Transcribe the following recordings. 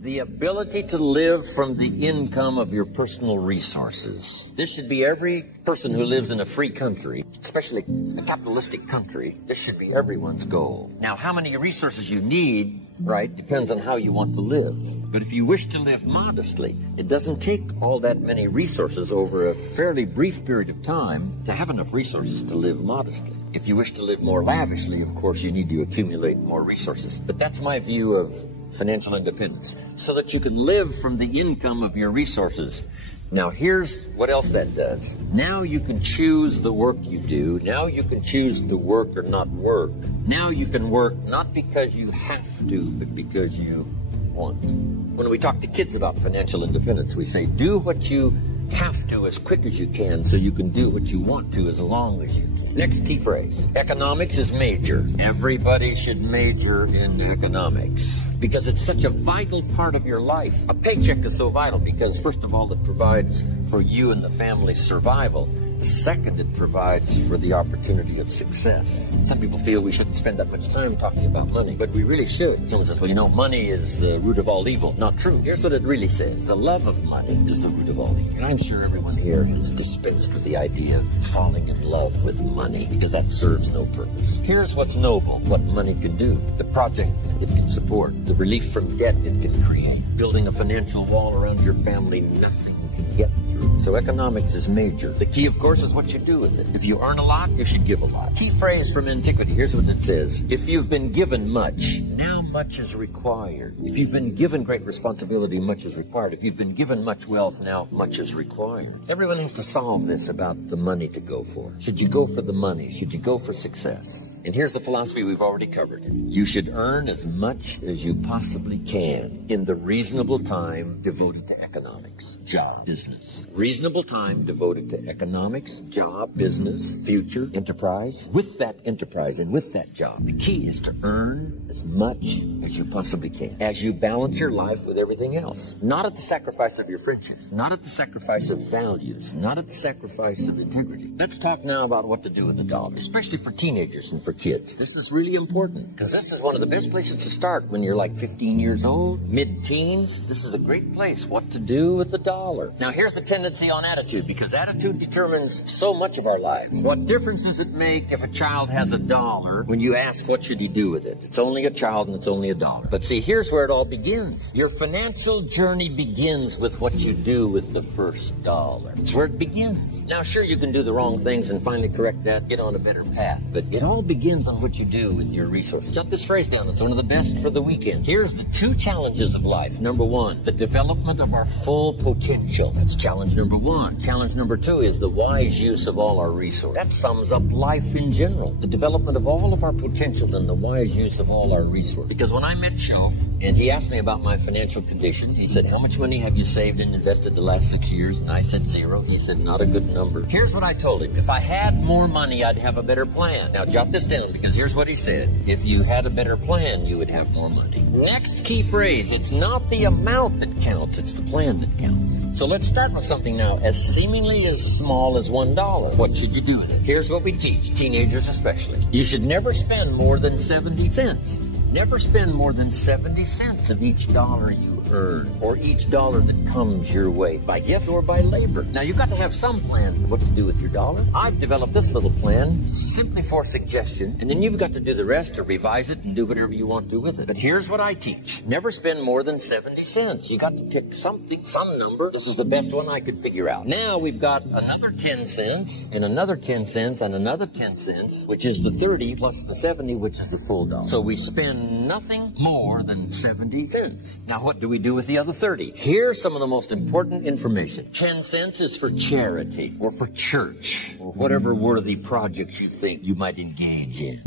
The ability to live from the income of your personal resources. This should be every person who lives in a free country, especially a capitalistic country. This should be everyone's goal. Now, how many resources you need, right, depends on how you want to live. But if you wish to live modestly, it doesn't take all that many resources over a fairly brief period of time to have enough resources to live modestly. If you wish to live more lavishly, of course, you need to accumulate more resources. But that's my view of financial independence, so that you can live from the income of your resources. Now, here's what else that does. Now you can choose the work you do. Now you can choose to work or not work. Now you can work not because you have to, but because you want. When we talk to kids about financial independence, we say, do what you have to as quick as you can so you can do what you want to as long as you can. Next key phrase. Economics is major. Everybody should major in economics because it's such a vital part of your life. A paycheck is so vital because, first of all, it provides for you and the family's survival. Second, it provides for the opportunity of success. Some people feel we shouldn't spend that much time talking about money, but we really should. Someone says, well, you know, money is the root of all evil. Not true. Here's what it really says. The love of money is the root of all evil. And I'm sure everyone here has dispensed with the idea of falling in love with money because that serves no purpose. Here's what's noble, what money can do, the projects it can support, the relief from debt it can create, building a financial wall around your family nothing can get through. So economics is major. The key, of course, is what you do with it. If you earn a lot, you should give a lot. Key phrase from antiquity. Here's what it says. If you've been given much, now much is required. If you've been given great responsibility, much is required. If you've been given much wealth, now much is required. Everyone has to solve this about the money to go for. Should you go for the money? Should you go for success? And here's the philosophy we've already covered. You should earn as much as you possibly can in the reasonable time devoted to economics, job, business. Reasonable time devoted to economics, job, business, future, enterprise. With that enterprise and with that job, the key is to earn as much as you possibly can as you balance your life with everything else. Not at the sacrifice of your friendships, not at the sacrifice of values, not at the sacrifice of integrity. Let's talk now about what to do with the dollar, especially for teenagers and for kids. This is really important because this is one of the best places to start when you're like 15 years old, mid-teens. This is a great place. What to do with the dollar. Now, here's the tendency on attitude, because attitude determines so much of our lives. What difference does it make if a child has $1 when you ask what should he do with it? It's only a child and it's only $1. But see, here's where it all begins. Your financial journey begins with what you do with the first dollar. It's where it begins. Now, sure, you can do the wrong things and finally correct that, get on a better path, but it all begins on what you do with your resources. Jot this phrase down. It's one of the best for the weekend. Here's the 2 challenges of life. Number 1, the development of our full potential. That's challenge number 1. Challenge number 2 is the wise use of all our resources. That sums up life in general. The development of all of our potential and the wise use of all our resources. Because when I met Shof and he asked me about my financial condition, he said, how much money have you saved and invested the last 6 years? And I said 0. He said, not a good number. Here's what I told him. If I had more money, I'd have a better plan. Now jot this down, because here's what he said. If you had a better plan, you would have more money. Next key phrase. It's not the amount that counts. It's the plan that counts. So let's start with something now as seemingly as small as $1. What should you do with it? Here's what we teach, teenagers especially. You should never spend more than 70 cents. Never spend more than 70 cents of each dollar you earn, or each dollar that comes your way, by gift or by labor. Now, you've got to have some plan what to do with your dollar. I've developed this little plan simply for suggestion, and then you've got to do the rest to revise it and do whatever you want to with it. But here's what I teach. Never spend more than 70 cents. You got to pick something, some number. This is the best one I could figure out. Now we've got another 10 cents, and another 10 cents, and another 10 cents, which is the 30 plus the 70, which is the full dollar. So we spend nothing more than 70 cents. Now, what do we do with the other 30? Here's some of the most important information. 10 cents is for charity or for church or whatever worthy projects you think you might engage in.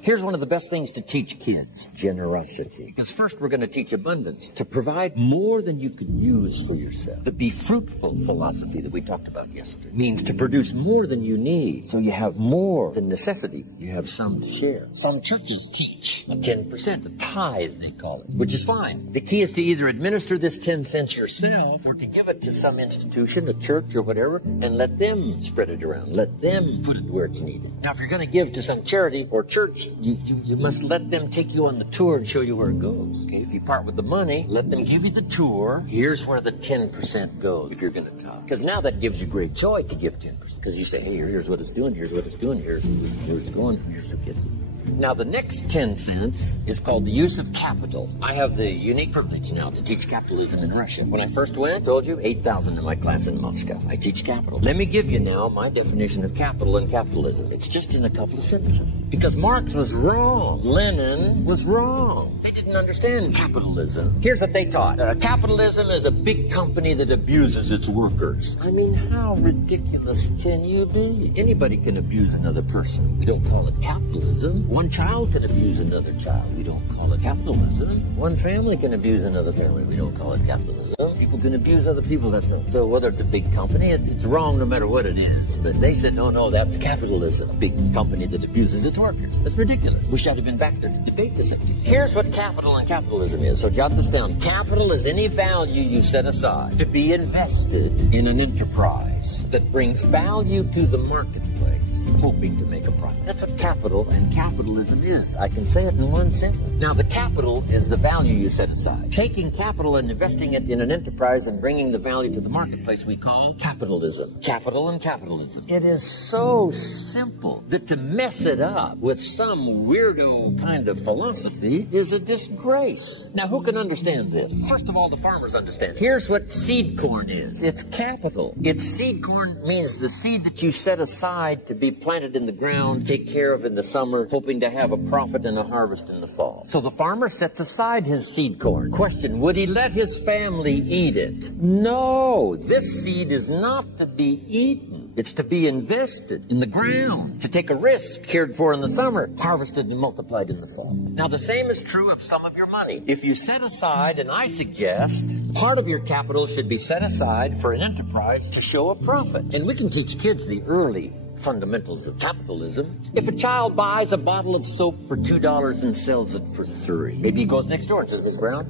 Here's one of the best things to teach kids, generosity. Because first we're going to teach abundance, to provide more than you could use for yourself. The be fruitful philosophy that we talked about yesterday means to produce more than you need, so you have more than necessity. You have some to share. Some churches teach a 10%, a tithe they call it, which is fine. The key is to either administer this 10 cents yourself or to give it to some institution, a church or whatever, and let them spread it around. Let them put it where it's needed. Now, if you're going to give to some charity or church, you must let them take you on the tour and show you where it goes. Okay, if you part with the money, let them give you the tour. Here's where the 10% goes if you're going to talk. Because now that gives you great joy to give 10%. Because you say, hey, here's what it's doing, here's what it's doing, here's where it's going, here's who gets it. Now, the next 10 cents is called the use of capital. I have the unique privilege now to teach capitalism in Russia. When I first went, I told you, 8,000 in my class in Moscow. I teach capital. Let me give you now my definition of capital and capitalism. It's just in a couple of sentences. Because Marx was wrong. Lenin was wrong. They didn't understand capitalism. Here's what they taught. Capitalism is a big company that abuses its workers. I mean, how ridiculous can you be? Anybody can abuse another person. We don't call it capitalism. One child can abuse another child. We don't call it capitalism. One family can abuse another family. We don't call it capitalism. People can abuse other people. That's not. So whether it's a big company, it's wrong no matter what it is. But they said, no, that's capitalism. A big company that abuses its workers. That's ridiculous. Wish I'd have been back there to debate this. Here's what capital and capitalism is. So jot this down. Capital is any value you set aside to be invested in an enterprise that brings value to the marketplace, hoping to make a profit. That's what capital and capitalism is. I can say it in one sentence. Now, the capital is the value you set aside. Taking capital and investing it in an enterprise and bringing the value to the marketplace we call capitalism. Capital and capitalism. It is so simple that to mess it up with some weirdo kind of philosophy is a disgrace. Now, who can understand this? First of all, the farmers understand. Here's what seed corn is. It's capital. Seed corn means the seed that you set aside to be planted in the ground, take care of in the summer, hoping to have a profit and a harvest in the fall. So the farmer sets aside his seed corn. Question, would he let his family eat it? No, this seed is not to be eaten. It's to be invested in the ground, to take a risk, cared for in the summer, harvested and multiplied in the fall. Now, the same is true of some of your money. If you set aside, and I suggest, part of your capital should be set aside for an enterprise to show a profit. And we can teach kids the early fundamentals of capitalism. If a child buys a bottle of soap for $2 and sells it for $3, maybe he goes next door and says, Miss Brown,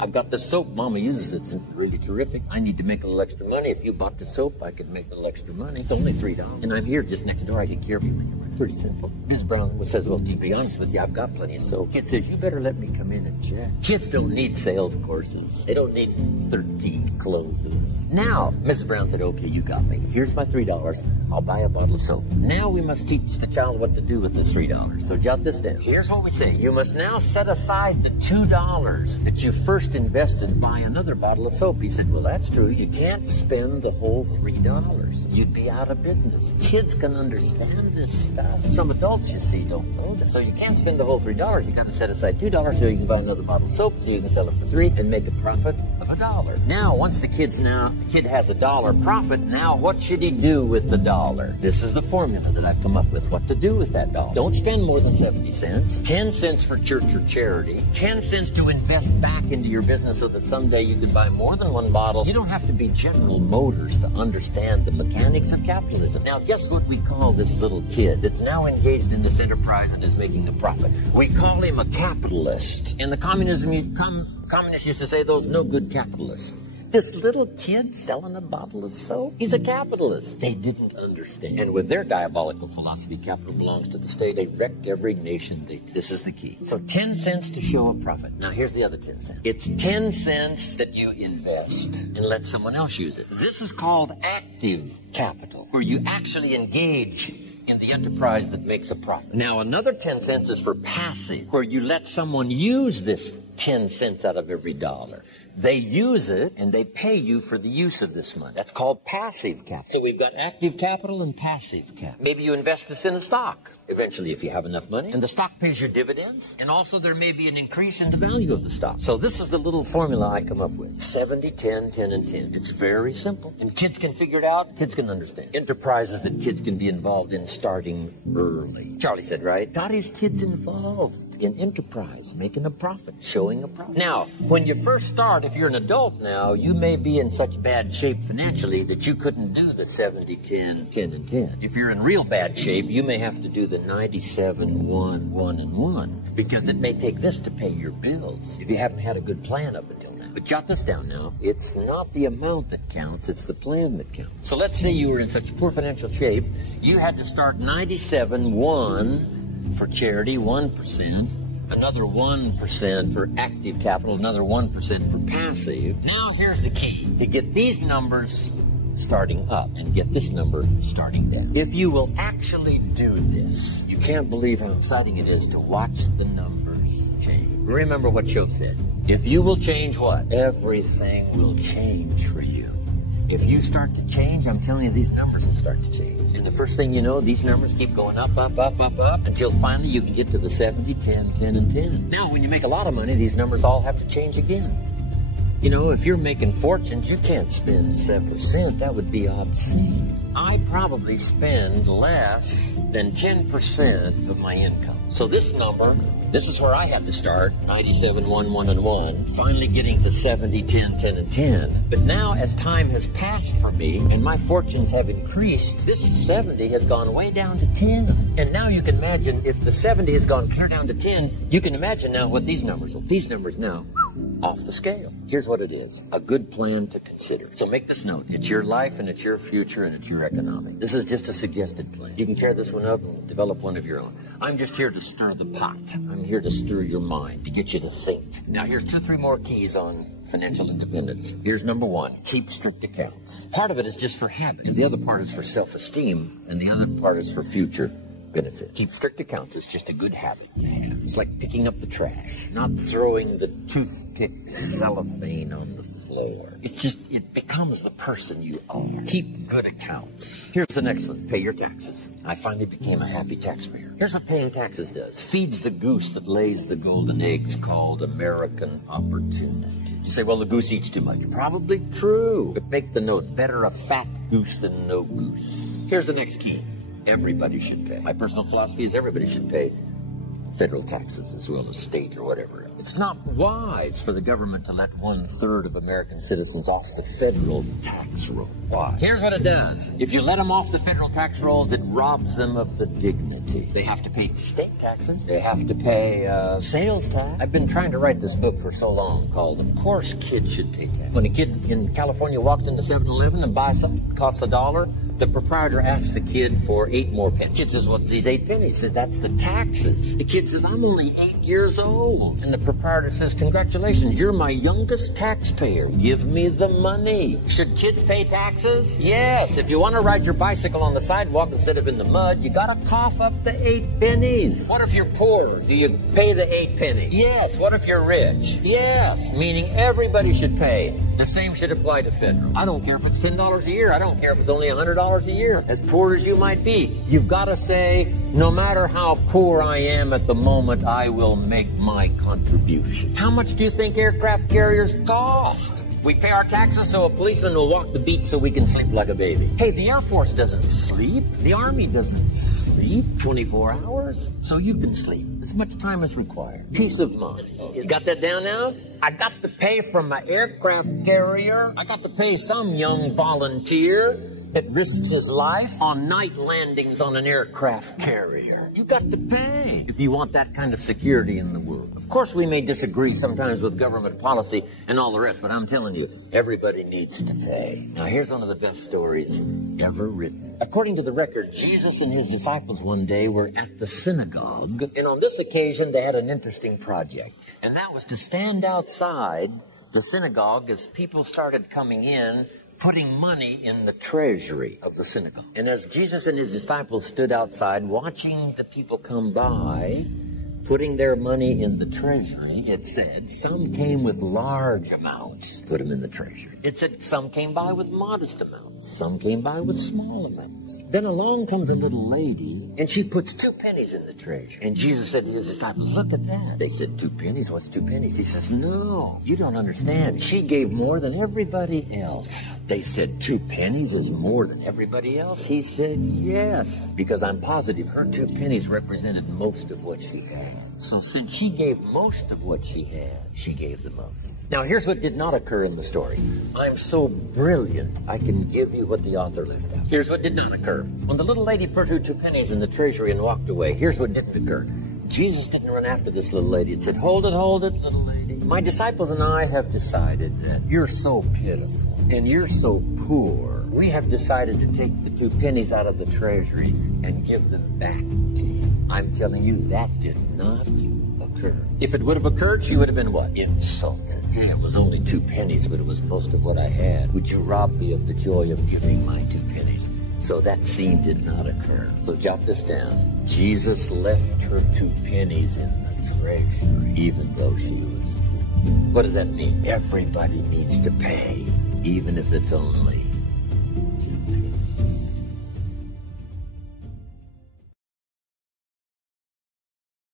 I've got this soap. Mama uses it. It's really terrific. I need to make a little extra money. If you bought the soap, I could make a little extra money. It's only $3. And I'm here just next door. I take care of you when you're ready. Pretty simple. Ms. Brown says, well, to be honest with you, I've got plenty of soap. Kid says, you better let me come in and check. Kids don't need sales courses. They don't need 13 closes. Now, Mrs. Brown said, okay, you got me. Here's my $3. I'll buy a bottle of soap. Now we must teach the child what to do with this $3. So jot this down. Here's what we say. You must now set aside the $2 that you first invested, buy another bottle of soap. He said, well, that's true. You can't spend the whole $3. You'd be out of business. Kids can understand this stuff. Some adults, you see, don't know that. So you can't spend the whole $3. You got to set aside $2 so you can buy another bottle of soap so you can sell it for $3 and make a profit of $1. Now, once the kid has $1 profit, now what should he do with the $1? This is the formula that I've come up with. What to do with that $1. Don't spend more than 70 cents. 10 cents for church or charity. 10 cents to invest back into your business so that someday you can buy more than one bottle. You don't have to be General Motors to understand the mechanics of capitalism. Now, guess what we call this little kid that's now engaged in this enterprise and is making a profit? We call him a capitalist. In the communists used to say those no good capitalists. This little kid selling a bottle of soap, he's a capitalist. They didn't understand. And with their diabolical philosophy, capital belongs to the state. They wrecked every nation. This is the key. So 10 cents to show a profit. Now here's the other 10 cents. It's 10 cents that you invest and let someone else use it. This is called active capital, where you actually engage in the enterprise that makes a profit. Now another 10 cents is for passive, where you let someone use this 10 cents out of every $1. They use it, and they pay you for the use of this money. That's called passive capital. So we've got active capital and passive capital. Maybe you invest this in a stock, eventually, if you have enough money, and the stock pays your dividends, and also there may be an increase in the value of the stock. So this is the little formula I come up with. 70, 10, 10, and 10. It's very simple. And kids can figure it out. Kids can understand. Enterprises that kids can be involved in starting early. Charlie said, right? Got his kids involved in enterprise, making a profit, showing a profit. Now, when you first start, if you're an adult now, you may be in such bad shape financially that you couldn't do the 70, 10, 10, and 10. If you're in real bad shape, you may have to do the 97, 1, 1, and 1, because it may take this to pay your bills if you haven't had a good plan up until now. But jot this down now. It's not the amount that counts, it's the plan that counts. So let's say you were in such poor financial shape, you had to start 97, 1, for charity, 1%, another 1% for active capital, another 1% for passive. Now here's the key. To get these numbers starting up and get this number starting down. If you will actually do this, you can't believe how exciting it is to watch the numbers change. Remember what Job said. If you will change what? Everything will change for you. If you start to change, I'm telling you, these numbers will start to change. And the first thing you know, these numbers keep going up, up, up, up, up, until finally you can get to the 70, 10, 10, and 10. Now, when you make a lot of money, these numbers all have to change again. You know, if you're making fortunes, you can't spend 7%. That would be obscene. I probably spend less than 10% of my income. So this number, this is where I had to start, 97, 1, 1, and 1, finally getting to 70, 10, 10, and 10. But now, as time has passed for me and my fortunes have increased, this 70 has gone way down to 10. And now you can imagine, if the 70 has gone clear down to 10, you can imagine now what these numbers will. These numbers now, off the scale. Here's what it is. A good plan to consider. So make this note. It's your life and it's your future and it's your economic. This is just a suggested plan. You can tear this one up and develop one of your own. I'm just here to stir the pot. I'm here to stir your mind, to get you to think. Now here's 2 or 3 more keys on financial independence. Here's number 1. Keep strict accounts. Part of it is just for habit, and the other part is for self-esteem, and the other part is for future benefit. Keep strict accounts. It's just a good habit to have. It's like picking up the trash, not throwing the toothpick cellophane on the floor. It's just, it becomes the person you are. Keep good accounts. Here's the next one. Pay your taxes. I finally became a happy taxpayer. Here's what paying taxes does. Feeds the goose that lays the golden eggs called American opportunity. You say, well, the goose eats too much. Probably true. But make the note, better a fat goose than no goose. Here's the next key. Everybody should pay. My personal philosophy is everybody should pay federal taxes as well as state or whatever. It's not wise for the government to let 1/3 of American citizens off the federal tax roll. Why? Here's what it does. If you let them off the federal tax rolls, it robs them of the dignity. They have to pay state taxes. They have to pay sales tax. I've been trying to write this book for so long called, Of Course Kids Should Pay Tax. When a kid in California walks into 7-Eleven and buys something that costs $1, the proprietor asks the kid for 8 more pennies. The kid says, what's these 8 pennies? He says, that's the taxes. The kid says, I'm only 8 years old. And the proprietor says, congratulations, you're my youngest taxpayer. Give me the money. Should kids pay taxes? Yes. If you want to ride your bicycle on the sidewalk instead of in the mud, you got to cough up the 8 pennies. What if you're poor? Do you pay the 8 pennies? Yes. What if you're rich? Yes. Meaning everybody should pay. The same should apply to federal. I don't care if it's $10 a year. I don't care if it's only $100 a year. As poor as you might be, you've got to say, no matter how poor I am at the moment, I will make my contribution. How much do you think aircraft carriers cost? We pay our taxes so a policeman will walk the beat so we can sleep like a baby. Hey, the Air Force doesn't sleep. The Army doesn't sleep 24 hours. So you can sleep as much time as required. Peace of mind. You got that down now? I got to pay from my aircraft carrier. I got to pay some young volunteer that risks his life on night landings on an aircraft carrier. You got to pay if you want that kind of security in the world. Of course, we may disagree sometimes with government policy and all the rest, but I'm telling you, everybody needs to pay. Now, here's one of the best stories ever written. According to the record, Jesus and his disciples one day were at the synagogue, and on this occasion, they had an interesting project, and that was to stand outside the synagogue as people started coming in, putting money in the treasury of the synagogue. And as Jesus and his disciples stood outside watching the people come by, putting their money in the treasury, it said some came with large amounts, put them in the treasury. It said some came by with modest amounts. Some came by with small amounts. Then along comes a little lady, and she puts 2 pennies in the treasury. And Jesus said to his disciples, look at that. They said, 2 pennies? What's 2 pennies? He says, no, you don't understand. She gave more than everybody else. They said, 2 pennies is more than everybody else? He said, yes, because I'm positive her 2 pennies represented most of what she had. So since she gave most of what she had, she gave the most. Now, here's what did not occur in the story. I'm so brilliant, I can give you what the author left out. Here's what did not occur. When the little lady put her 2 pennies in the treasury and walked away, here's what didn't occur. Jesus didn't run after this little lady and said, hold it, little lady. My disciples and I have decided that you're so pitiful and you're so poor. We have decided to take the 2 pennies out of the treasury and give them back to you. I'm telling you, that did not occur. If it would have occurred, she would have been what? Insulted. It was only 2 pennies, but it was most of what I had. Would you rob me of the joy of giving my 2 pennies? So that scene did not occur. So jot this down. Jesus left her 2 pennies in the treasury, even though she was poor. What does that mean? Everybody needs to pay, even if it's only